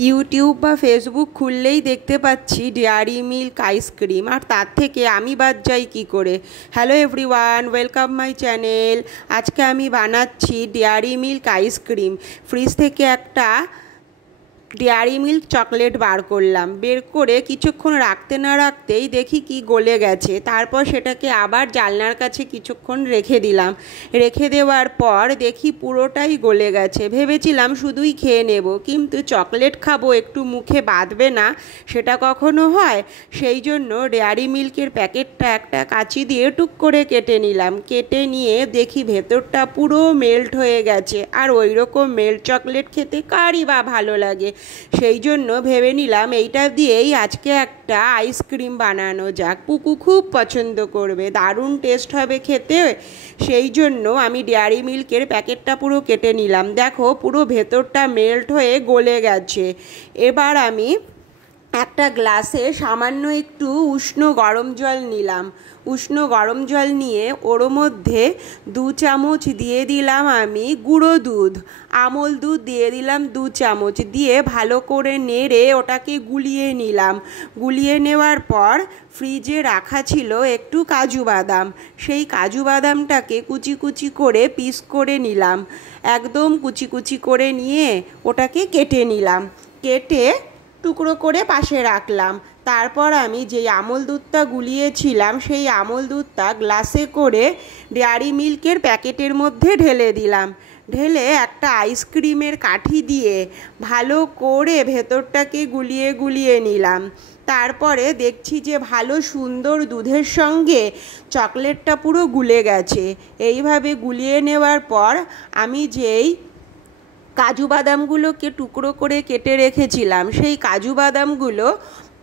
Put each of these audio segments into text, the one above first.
YouTube বা Facebook খুললেই দেখতে পাচ্ছি ডেয়ারি মিল্ক আইসক্রিম, আর তার থেকে আমি বাদ যাই কী করে। Hello everyone, welcome my channel. আজকে আমি বানাচ্ছি ডেয়ারি মিল্ক আইসক্রিম। ফ্রিজ থেকে একটা ডেয়ারি মিল্ক চকলেট বার করলাম, বের করে কিছুক্ষণ রাখতে না রাখতেই দেখি কি গলে গেছে। তারপর সেটাকে আবার জানলার কাছে কিছুক্ষণ রেখে দিলাম। রেখে দেওয়ার পর দেখি পুরোটাই গলে গেছে। ভেবেছিলাম শুধুই খেয়ে নেব, কিন্তু চকলেট খাবো, একটু মুখে বাঁধবে না, সেটা কখনো হয়? সেই জন্য ডেয়ারি মিল্কের প্যাকেটটা একটা কাঁচি দিয়ে টুক করে কেটে নিলাম। কেটে নিয়ে দেখি ভেতরটা পুরো মেল্ট হয়ে গেছে। আর ওই রকম মেল্ট চকলেট খেতে কারই বা ভালো লাগে। সেই জন্য ভেবে নিলাম এইটা দিয়েই আজকে একটা আইসক্রিম বানানো যাক। পুকু খুব পছন্দ করবে, দারুণ টেস্ট হবে খেতে। সেই জন্য আমি ডেয়ারি মিল্কের প্যাকেটটা পুরো কেটে নিলাম। দেখো পুরো ভেতরটা মেল্ট হয়ে গলে গেছে। এবার আমি একটা গ্লাসে সামান্য একটু উষ্ণ গরম জল নিলাম। উষ্ণ গরম জল নিয়ে ওর মধ্যে 2 চামচ দিয়ে দিলাম আমি গুঁড়ো দুধ। আমল দুধ দিয়ে দিলাম 2 চামচ, দিয়ে ভালো করে নেড়ে ওটাকে গুলিয়ে নিলাম। গুলিয়ে নেওয়ার পর ফ্রিজে রাখা ছিল একটু কাজু বাদাম। সেই কাজু বাদামটাকে কুচি কুচি করে পিস করে নিলাম। একদম কুচি কুচি করে নিয়ে ওটাকে কেটে নিলাম। কেটে টুকরো করে পাশে রাখলাম। তারপর আমি যেই আমল দুধটা গুলিয়েছিলাম সেই আমল দুধটা গ্লাসে করে ডেয়ারি মিল্কের প্যাকেটের মধ্যে ঢেলে দিলাম। ঢেলে একটা আইসক্রিমের কাঠি দিয়ে ভালো করে ভেতরটাকে গুলিয়ে গুলিয়ে নিলাম। তারপরে দেখছি যে ভালো সুন্দর দুধের সঙ্গে চকলেটটা পুরো গুলে গেছে। এইভাবে গুলিয়ে নেওয়ার পর আমি যেই কাজু বাদামগুলোকে টুকরো করে কেটে রেখেছিলাম সেই কাজু বাদামগুলো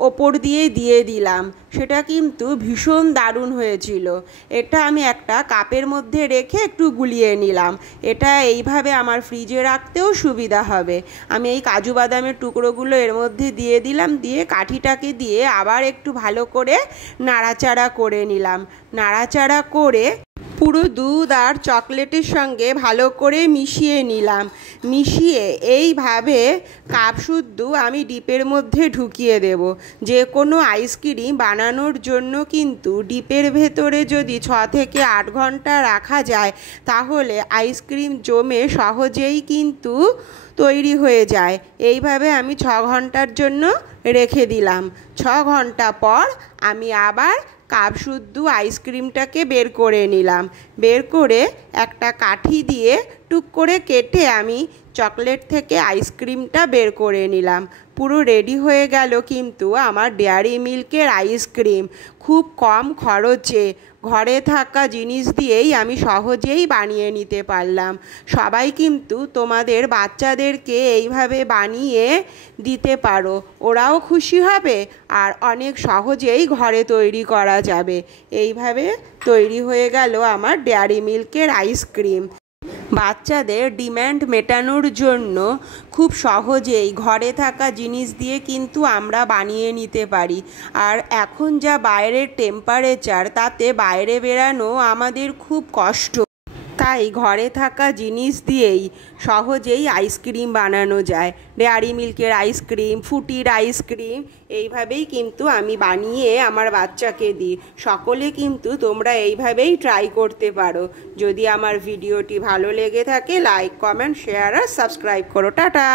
ওপর দিয়ে দিলাম। সেটা কিন্তু ভীষণ দারুণ হয়েছিল। এটা আমি একটা কাপের মধ্যে রেখে একটু গুলিয়ে নিলাম। এটা এইভাবে আমার ফ্রিজে রাখতেও সুবিধা হবে। আমি এই কাজু বাদামের টুকরোগুলো এর মধ্যে দিয়ে দিলাম, দিয়ে কাঠিটাকে দিয়ে আবার একটু ভালো করে নাড়াচাড়া করে নিলাম। নাড়াচাড়া করে পুরো দুধ আর চকলেটের সঙ্গে ভালো করে মিশিয়ে নিলাম। মিশিয়ে এইভাবে কাপ শুদ্ধ আমি ডিপের মধ্যে ঢুকিয়ে দেব। যে কোনো আইসক্রিম বানানোর জন্য কিন্তু ডিপের ভেতরে যদি 6 থেকে 8 ঘন্টা রাখা যায় তাহলে আইসক্রিম জমে সহজেই কিন্তু তৈরি হয়ে যায়। এইভাবে আমি 6 ঘন্টার জন্য রেখে দিলাম। 6 ঘন্টা পর আমি আবার কাপ শুদ্ধ আইসক্রিমটাকে বের করে নিলাম। বের করে একটা কাঠি দিয়ে টুক করে কেটে আমি চকলেট থেকে আইসক্রিমটা বের করে নিলাম। পুরো রেডি হয়ে গেল কিন্তু আমার ডেয়ারি মিল্কের আইসক্রিম। খুব কম খরচে ঘরে থাকা জিনিস দিয়েই আমি সহজেই বানিয়ে নিতে পারলাম। সবাই কিন্তু তোমাদের বাচ্চাদেরকে এইভাবে বানিয়ে দিতে পারো, ওরাও খুশি হবে আর অনেক সহজেই ঘরে তৈরি করা যাবে। এইভাবে তৈরি হয়ে গেল আমার ডেয়ারি মিল্কের আইসক্রিম। বাচ্চাদের ডিম্যান্ড মেটানোর জন্য খুব সহজেই ঘরে থাকা জিনিস দিয়ে কিন্তু আমরা বানিয়ে নিতে পারি। আর এখন যা বাইরের টেম্পারেচার, তাতে বাইরে বেরানো আমাদের খুব কষ্ট। তাই ঘরে থাকা জিনিস দিয়েই সহজেই আইসক্রিম বানানো যায়। ডেয়ারি মিল্কের আইসক্রিম, ফুটির আইসক্রিম, এইভাবেই কিন্তু আমি বানিয়ে আমার বাচ্চাকে দিই। সকলে কিন্তু তোমরা এইভাবেই ট্রাই করতে পারো। যদি আমার ভিডিওটি ভালো লেগে থাকে লাইক, কমেন্ট, শেয়ার আর সাবস্ক্রাইব করো। টাটা।